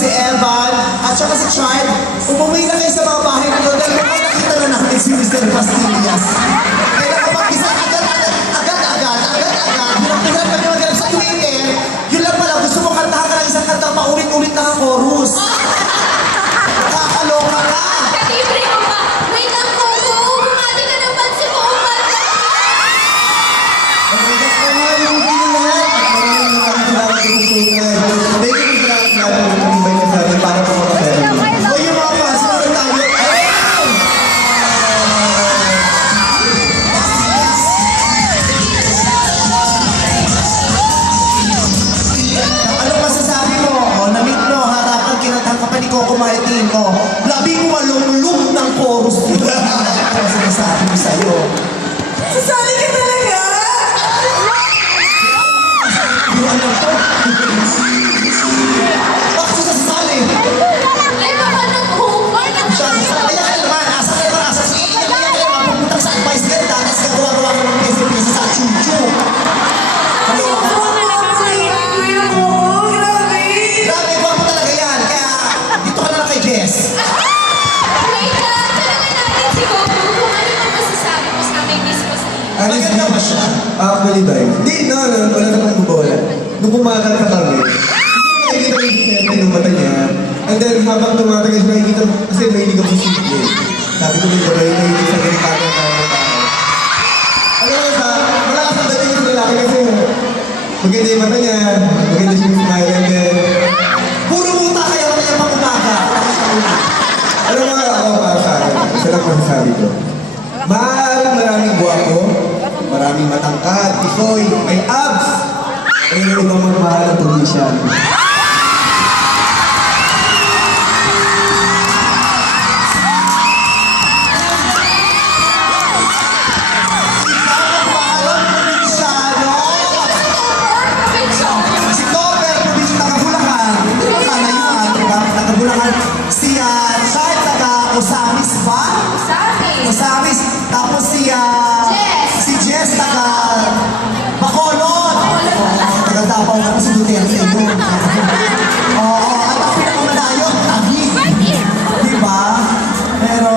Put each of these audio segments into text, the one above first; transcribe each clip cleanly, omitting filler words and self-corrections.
si Evan, at saka si Chard, umuwi na kayo sa mga bahay nito dahil nakita na natin si Mr. Pastillas. Kaya nakapag-isa agad-agad, hirap-hirap kami maghanap sa Twitter, yun lang pala, gusto mo kantahan ka ng isang kantang paulit-ulit na chorus. Nakakaloka ka. Katibre mo pa. Wait lang po. Bumati ka ng pansin mo. Coco Martin, oh, 18 loop ng chorus dito. Ano sinasabi ko sa'yo? Sasali ka talaga? Ano to? Bakit siya sasali? Ay, baka nag-homework. Wait lang, tanungin natin si Goku kung ano yung masasabi mo sa may miss ko sa iyo. Maganda ba siya? Actually ba yun? Hindi, no, wala namang bubola. Nung kumakanta kami, nakikita ko yung siyempre ng mata niya. And then habang tumatagal siya, nakikita ko, kasi mahilig ako sa simple. Sabi ko dito ba yun, nahilig sa ganit tao ng tao. Alam mo sa, malakas ang dating sa lalaki kasi maganda yung mata niya, maganda siya yung smile, and then, Puro muta kaya ko niya pang umaga. alam mo nga ako para sa akin, isa lang masasabi ko. Maraming guwapo, maraming matangkad, isoy, may abs. Pero ibang magmahal ang probinsyan. Parang probinsyano. Si Copper, probinsya taga-Bulacan. Bulacan na yun, diba? Taga-Bulacan. Si Chad, taga-Osamis ba? Sabi. Osamis. Tapos si Jess. si Jess, taga-Bacolod. Taga-Davao ka kasi Duterte yun. Oo, at ang pinakamalayo, Taguig. Diba? Pero,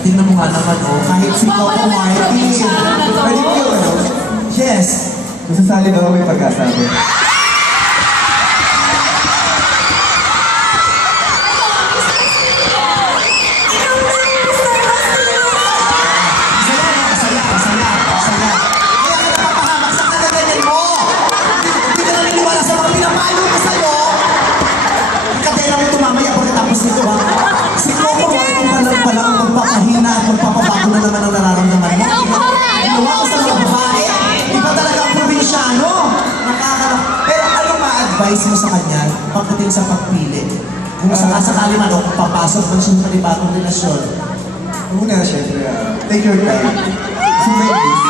tingnan mo nga naman, oh, kahit si Bawal Coco naman ang Martin. probinsyano na to. Pwede ko yung ano? Yes. Masasali ba ako may pagkasabi? Saya. Kaya ka napapahamak sa kagaganyan mo. Hindi ka naniniwala sa mga pinapayo ko sa'yo. Katera mo ito mamaya pagkatapos nito ha. Si Coco Martin pa lang pala ang magpapahina at magpapabago na naman ang nararamdaman mo. Ginawa ko sa mga babae. Iba talaga ang probinsyano. Nakakalak. Pero ano ma-advise mo sa kanya pagdating sa pagpili? Kung sakasakali man o kung papasok man siya sa panibagong relasyon. Una, syempre, take your time. To make this.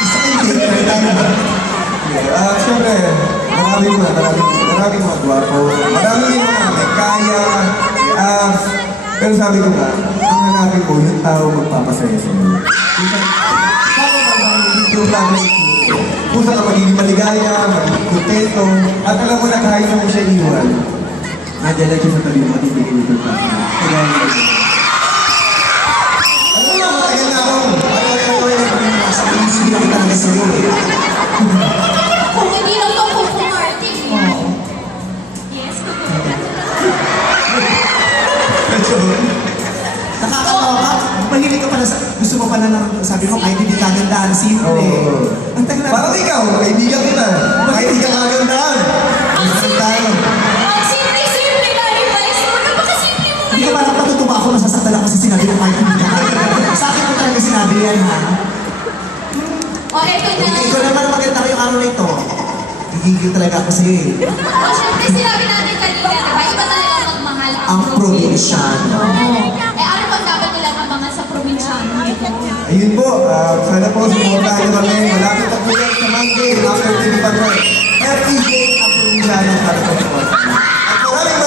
Isa kayo date tayo ba? Syempre, maraming mga gwapo. Maraming din mga may kaya, may abs. Pero sabi ko nga, ang hanapin mo, yung tao magpapasaya sa iyo. Yung plano kung saan ka magiging maligaya, magiging kontento, at alam mo na kahit mo siya iwan, nandiyan lang siya sa tabi mo, matibigin ito pa. Kaya Ano na, matagal na ako. Sige lang talaga sa'yo eh. Kung hindi lang to Coco Martin. Oo. Yes, Nakakatawa ka? Mahilig ka pala sa... Gusto mo pala ng... Sabi mo, kahit hindi kagandaan, simple. Oo. Ang tagal na... parang ikaw, kaibigan kita. Kahit hindi ka kagandaan. Ang Gusto simple. tayo. Ang simple ka, advice mo. Napakasimple mo Hindi ka parang patutuwa ako, nasasaktan ako sa sinabi mo kahit hindi ka kagandaan. Sa akin mo talaga sinabi yan, ha? O, eto na. Ikaw naman ang maganda ngayong araw na ito. Gigigil talaga ako sa'yo eh. O, syempre sinabi natin kanina, diba? Iba talaga magmahal Ang probinsyano. Eh, ano bang dapat nilang abangan sa probinsyano nito? Ayun po, sana po supportahan niyo kami. Malapit na po yan sa Monday, after TV Patrol. Every day, ang probinsyano para sa support. At maraming